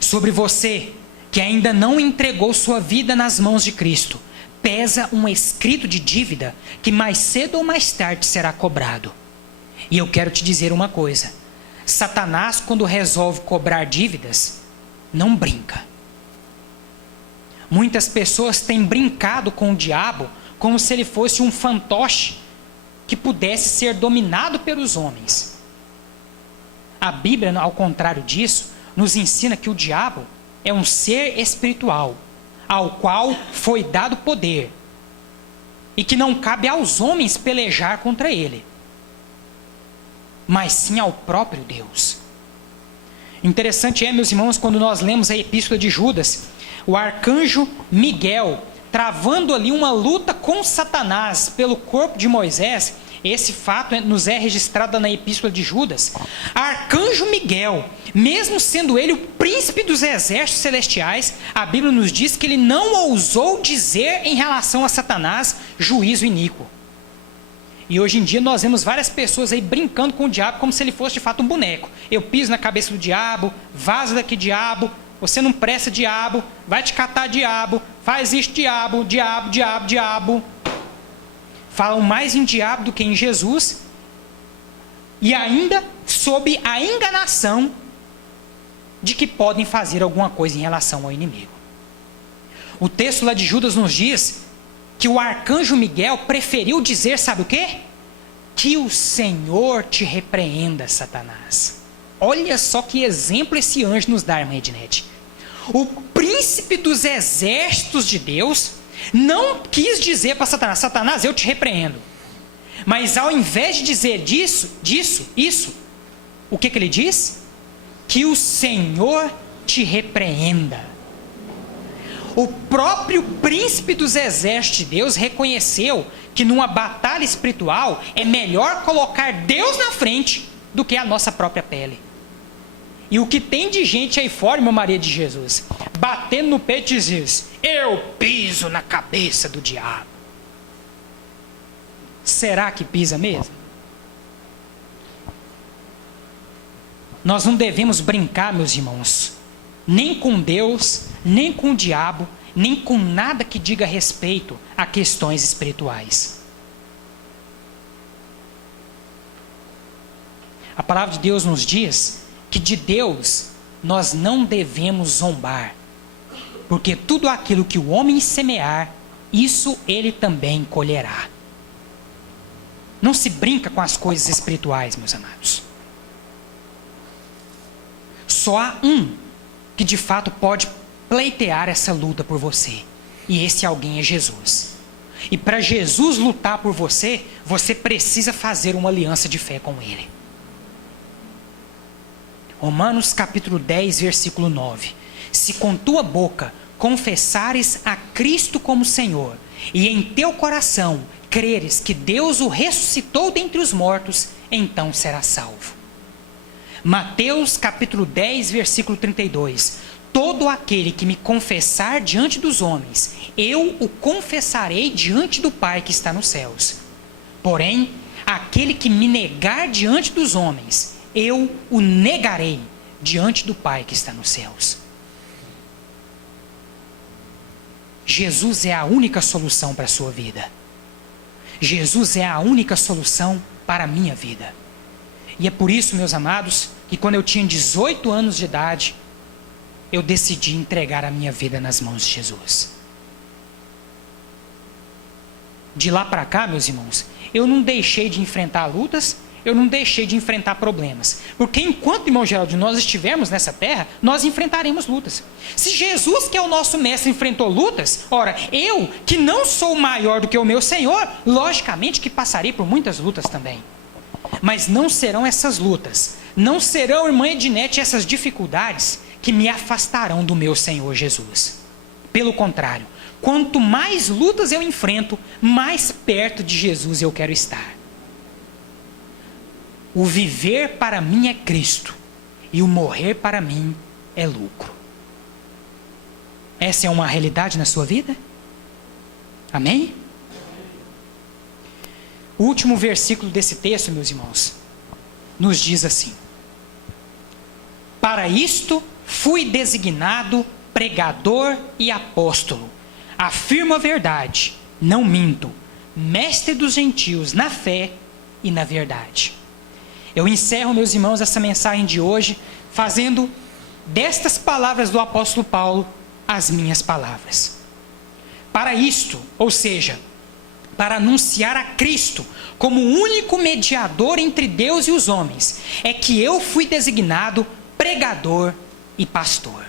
Sobre você que ainda não entregou sua vida nas mãos de Cristo, pesa um escrito de dívida que mais cedo ou mais tarde será cobrado. E eu quero te dizer uma coisa: Satanás, quando resolve cobrar dívidas, não brinca. Muitas pessoas têm brincado com o diabo como se ele fosse um fantoche que pudesse ser dominado pelos homens. A Bíblia, ao contrário disso, nos ensina que o diabo é um ser espiritual, ao qual foi dado poder, e que não cabe aos homens pelejar contra ele, mas sim ao próprio Deus. Interessante é, meus irmãos, quando nós lemos a epístola de Judas, o arcanjo Miguel travando ali uma luta com Satanás pelo corpo de Moisés. Esse fato nos é registrado na epístola de Judas. Arcanjo Miguel, mesmo sendo ele o príncipe dos exércitos celestiais, a Bíblia nos diz que ele não ousou dizer em relação a Satanás juízo iníquo. E hoje em dia nós vemos várias pessoas aí brincando com o diabo como se ele fosse de fato um boneco. Eu piso na cabeça do diabo, vaza daqui diabo, você não presta diabo, vai te catar diabo, faz isso diabo, diabo, diabo, diabo. Falam mais em diabo do que em Jesus, e ainda sob a enganação de que podem fazer alguma coisa em relação ao inimigo. O texto lá de Judas nos diz que o arcanjo Miguel preferiu dizer, sabe o quê? Que o Senhor te repreenda, Satanás. Olha só que exemplo esse anjo nos dá, irmã Ednete. O príncipe dos exércitos de Deus não quis dizer para Satanás: Satanás, eu te repreendo. Mas ao invés de dizer isso, o que ele diz? Que o Senhor te repreenda. O próprio príncipe dos exércitos de Deus reconheceu que numa batalha espiritual é melhor colocar Deus na frente do que a nossa própria pele. E o que tem de gente aí fora, irmã Maria de Jesus, batendo no peito e diz: eu piso na cabeça do diabo. Será que pisa mesmo? Nós não devemos brincar, meus irmãos, nem com Deus, nem com o diabo, nem com nada que diga respeito a questões espirituais. A palavra de Deus nos diz que de Deus nós não devemos zombar, porque tudo aquilo que o homem semear, isso ele também colherá. Não se brinca com as coisas espirituais, meus amados. Só há um que de fato pode pleitear essa luta por você, e esse alguém é Jesus. E para Jesus lutar por você, você precisa fazer uma aliança de fé com ele. Romanos capítulo 10, versículo 9. Se com tua boca confessares a Cristo como Senhor, e em teu coração creres que Deus o ressuscitou dentre os mortos, então serás salvo. Mateus capítulo 10, versículo 32. Todo aquele que me confessar diante dos homens, eu o confessarei diante do Pai que está nos céus. Porém, aquele que me negar diante dos homens, eu o negarei diante do Pai que está nos céus. Jesus é a única solução para a sua vida. Jesus é a única solução para a minha vida. E é por isso, meus amados, que quando eu tinha 18 anos de idade, eu decidi entregar a minha vida nas mãos de Jesus. De lá para cá, meus irmãos, eu não deixei de enfrentar lutas, eu não deixei de enfrentar problemas. Porque enquanto, irmão Geraldo, nós estivermos nessa terra, nós enfrentaremos lutas. Se Jesus, que é o nosso mestre, enfrentou lutas, ora, eu, que não sou maior do que o meu Senhor, logicamente que passarei por muitas lutas também. Mas não serão essas lutas, não serão, irmã Ednete, essas dificuldades que me afastarão do meu Senhor Jesus. Pelo contrário, quanto mais lutas eu enfrento, mais perto de Jesus eu quero estar. O viver para mim é Cristo, e o morrer para mim é lucro. Essa é uma realidade na sua vida? Amém? O último versículo desse texto, meus irmãos, nos diz assim: para isto fui designado pregador e apóstolo. Afirmo a verdade, não minto, mestre dos gentios na fé e na verdade. Eu encerro, meus irmãos, essa mensagem de hoje, fazendo destas palavras do apóstolo Paulo as minhas palavras. Para isto, ou seja, para anunciar a Cristo como o único mediador entre Deus e os homens, é que eu fui designado pregador e pastor.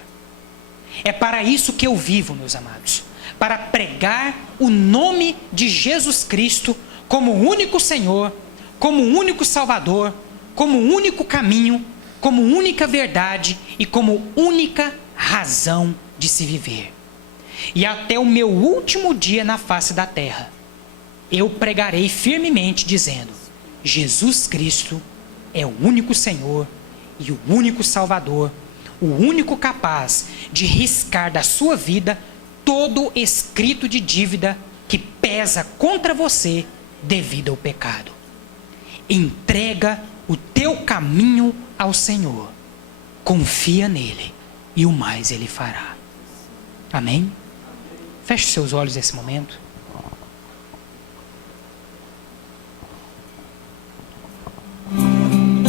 É para isso que eu vivo, meus amados, para pregar o nome de Jesus Cristo como o único Senhor, como o único Salvador, como o único caminho, como única verdade e como única razão de se viver. E até o meu último dia na face da terra, eu pregarei firmemente dizendo: Jesus Cristo é o único Senhor e o único Salvador, o único capaz de riscar da sua vida todo escrito de dívida que pesa contra você devido ao pecado. Entrega o teu caminho ao Senhor, confia nele e o mais ele fará. Amém? Feche seus olhos nesse momento.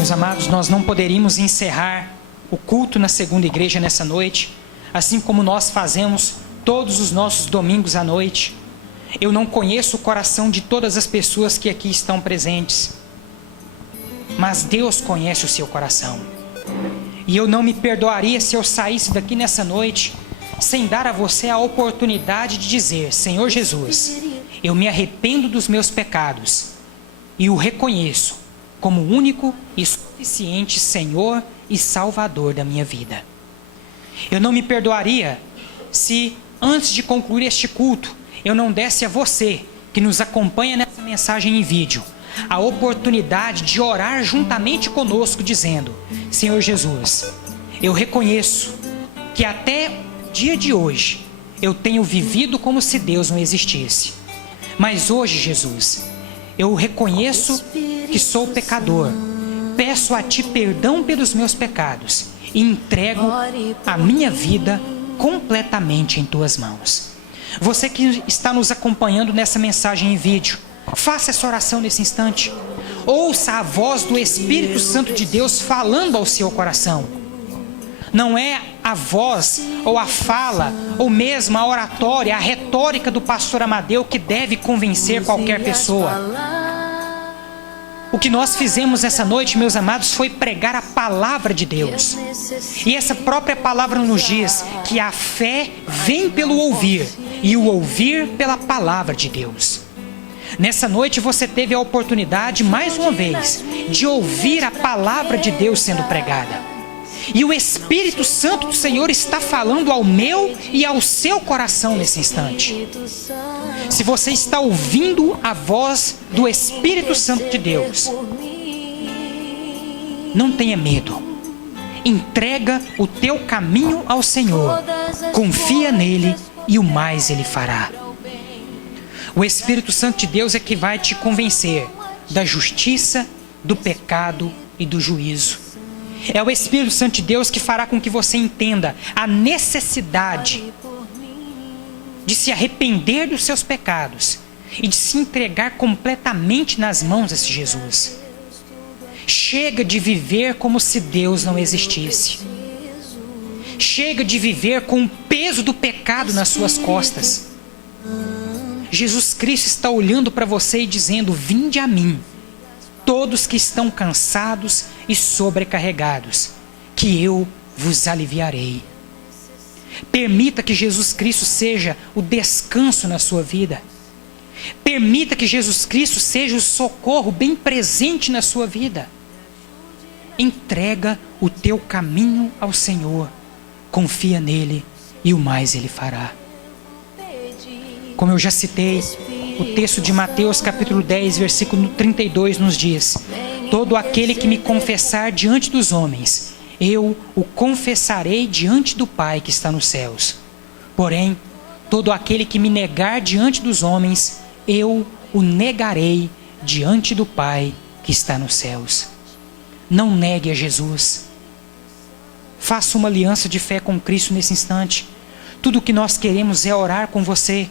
Meus amados, nós não poderíamos encerrar o culto na segunda igreja nessa noite, assim como nós fazemos todos os nossos domingos à noite. Eu não conheço o coração de todas as pessoas que aqui estão presentes, mas Deus conhece o seu coração. E eu não me perdoaria se eu saísse daqui nessa noite sem dar a você a oportunidade de dizer: Senhor Jesus, eu me arrependo dos meus pecados e o reconheço como o único e suficiente Senhor e Salvador da minha vida. Eu não me perdoaria se, antes de concluir este culto, eu não desse a você, que nos acompanha nessa mensagem em vídeo, a oportunidade de orar juntamente conosco, dizendo: Senhor Jesus, eu reconheço que até o dia de hoje eu tenho vivido como se Deus não existisse. Mas hoje, Jesus, eu reconheço que sou pecador. Peço a Ti perdão pelos meus pecados e entrego a minha vida completamente em Tuas mãos. Você que está nos acompanhando nessa mensagem em vídeo, faça essa oração nesse instante. Ouça a voz do Espírito Santo de Deus falando ao seu coração. Não é a voz ou a fala ou mesmo a oratória, a retórica do pastor Amadeu que deve convencer qualquer pessoa. O que nós fizemos essa noite, meus amados, foi pregar a palavra de Deus. E essa própria palavra nos diz que a fé vem pelo ouvir e o ouvir pela palavra de Deus. Nessa noite você teve a oportunidade, mais uma vez, de ouvir a palavra de Deus sendo pregada. E o Espírito Santo do Senhor está falando ao meu e ao seu coração nesse instante. Se você está ouvindo a voz do Espírito Santo de Deus, não tenha medo. Entrega o teu caminho ao Senhor. Confia nele e o mais ele fará. O Espírito Santo de Deus é que vai te convencer da justiça, do pecado e do juízo. É o Espírito Santo de Deus que fará com que você entenda a necessidade de se arrepender dos seus pecados e de se entregar completamente nas mãos desse Jesus. Chega de viver como se Deus não existisse. Chega de viver com o peso do pecado nas suas costas. Jesus Cristo está olhando para você e dizendo: vinde a mim, todos que estão cansados e sobrecarregados, que eu vos aliviarei. Permita que Jesus Cristo seja o descanso na sua vida. Permita que Jesus Cristo seja o socorro bem presente na sua vida. Entrega o teu caminho ao Senhor. Confia nele e o mais ele fará. Como eu já citei, o texto de Mateus capítulo 10, versículo 32 nos diz: todo aquele que me confessar diante dos homens, eu o confessarei diante do Pai que está nos céus. Porém, todo aquele que me negar diante dos homens, eu o negarei diante do Pai que está nos céus. Não negue a Jesus. Faça uma aliança de fé com Cristo nesse instante. Tudo o que nós queremos é orar com você.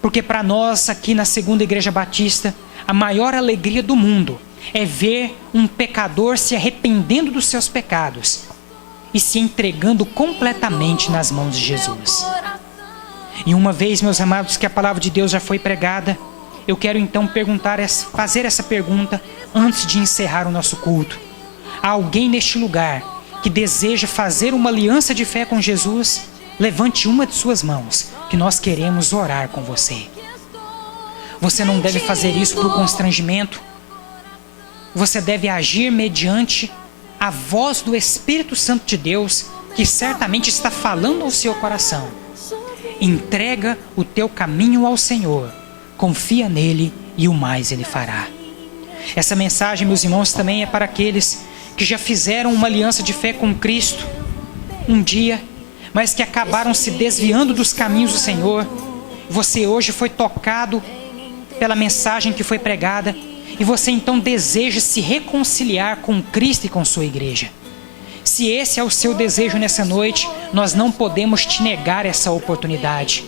Porque para nós aqui na Segunda Igreja Batista, a maior alegria do mundo é ver um pecador se arrependendo dos seus pecados e se entregando completamente nas mãos de Jesus. E uma vez, meus amados, que a palavra de Deus já foi pregada, eu quero então fazer essa pergunta antes de encerrar o nosso culto. Há alguém neste lugar que deseja fazer uma aliança de fé com Jesus? Levante uma de suas mãos, que nós queremos orar com você. Você não deve fazer isso por constrangimento. Você deve agir mediante a voz do Espírito Santo de Deus, que certamente está falando ao seu coração. Entrega o teu caminho ao Senhor. Confia nele e o mais ele fará. Essa mensagem, meus irmãos, também é para aqueles que já fizeram uma aliança de fé com Cristo um dia, mas que acabaram se desviando dos caminhos do Senhor. Você hoje foi tocado pela mensagem que foi pregada e você então deseja se reconciliar com Cristo e com sua igreja. Se esse é o seu desejo nessa noite, nós não podemos te negar essa oportunidade.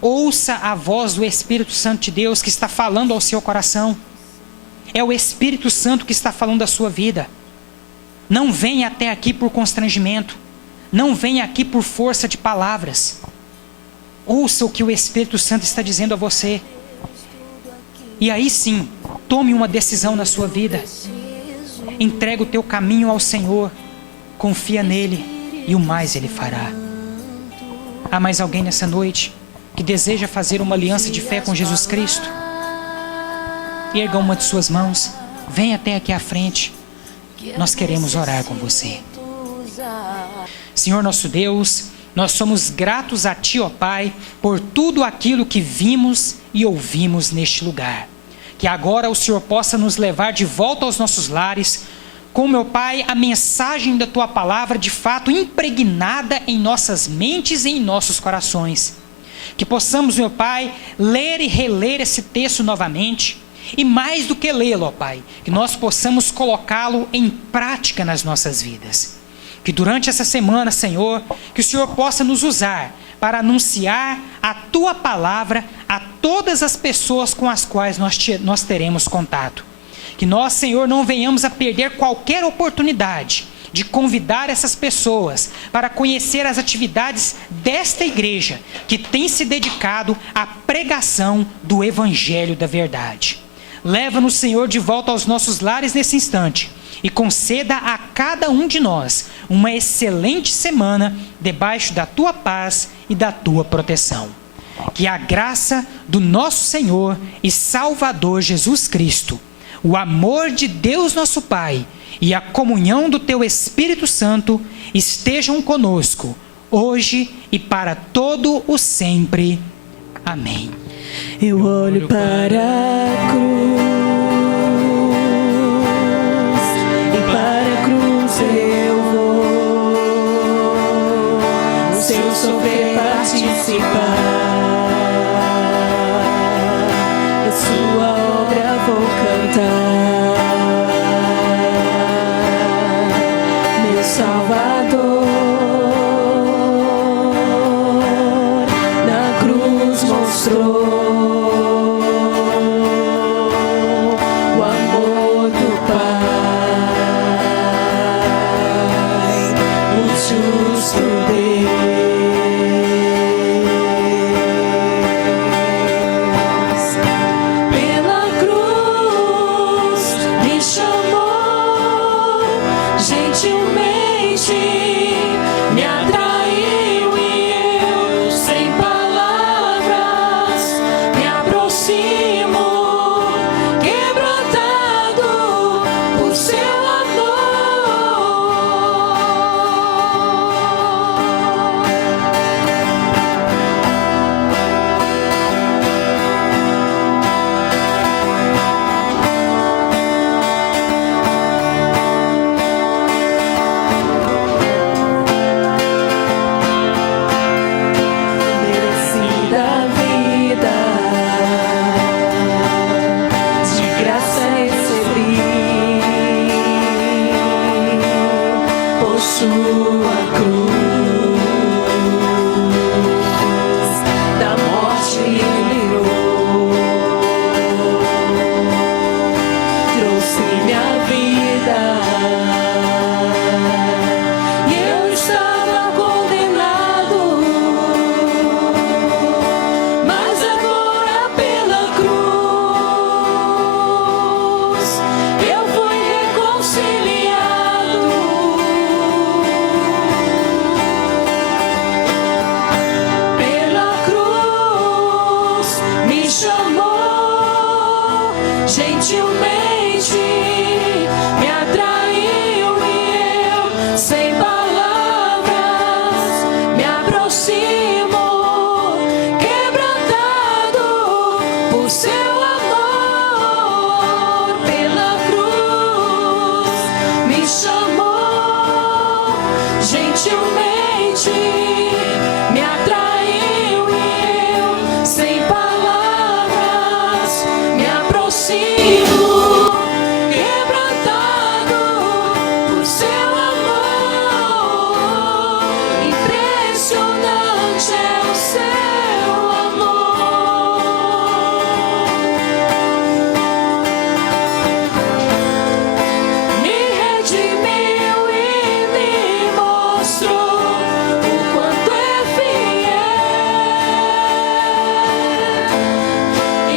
Ouça a voz do Espírito Santo de Deus que está falando ao seu coração. É o Espírito Santo que está falando da sua vida. Não venha até aqui por constrangimento. Não venha aqui por força de palavras. Ouça o que o Espírito Santo está dizendo a você. E aí sim, tome uma decisão na sua vida. Entrega o teu caminho ao Senhor. Confia nele e o mais ele fará. Há mais alguém nessa noite que deseja fazer uma aliança de fé com Jesus Cristo? Erga uma de suas mãos. Venha até aqui à frente. Nós queremos orar com você. Senhor nosso Deus, nós somos gratos a Ti, ó Pai, por tudo aquilo que vimos e ouvimos neste lugar. Que agora o Senhor possa nos levar de volta aos nossos lares, com, meu Pai, a mensagem da Tua palavra de fato impregnada em nossas mentes e em nossos corações. Que possamos, meu Pai, ler e reler esse texto novamente. E mais do que lê-lo, ó Pai, que nós possamos colocá-lo em prática nas nossas vidas. Que durante essa semana, Senhor, que o Senhor possa nos usar para anunciar a Tua palavra a todas as pessoas com as quais nós teremos contato. Que nós, Senhor, não venhamos a perder qualquer oportunidade de convidar essas pessoas para conhecer as atividades desta igreja que tem se dedicado à pregação do Evangelho da Verdade. Leva-nos, Senhor, de volta aos nossos lares nesse instante e conceda a cada um de nós uma excelente semana debaixo da Tua paz e da Tua proteção. Que a graça do nosso Senhor e Salvador Jesus Cristo, o amor de Deus nosso Pai e a comunhão do Teu Espírito Santo estejam conosco, hoje e para todo o sempre. Amém. Eu olho para a cruz, e para a cruz eu vou, no seu sofrer participar, da sua obra vou cantar, meu Salvador, na cruz mostrou gentilmente me atraiu e eu, sem palavras, me aproximo, quebrantado por seu amor. Pela cruz me chamou, gentilmente me atraiu e eu, sem palavras, me aproximo, quebrantado por seu amor. Impressionante é o seu amor. Me redimiu e me mostrou o quanto é fiel.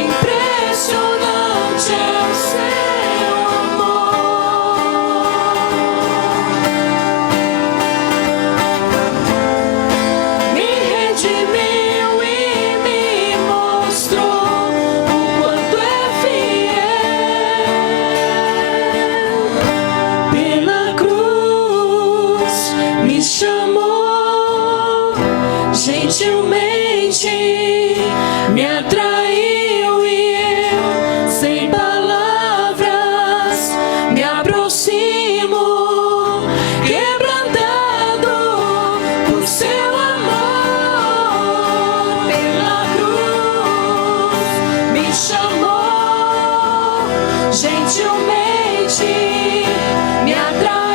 Impressionante é o seu amor. Me redimiu e me mostrou o quanto é fiel. Pela cruz me chamou, gentilmente me atraiu e eu, sem palavras, me aproximo, quebrantado por seu amor. Pela cruz me chamou, gentilmente me atraiu.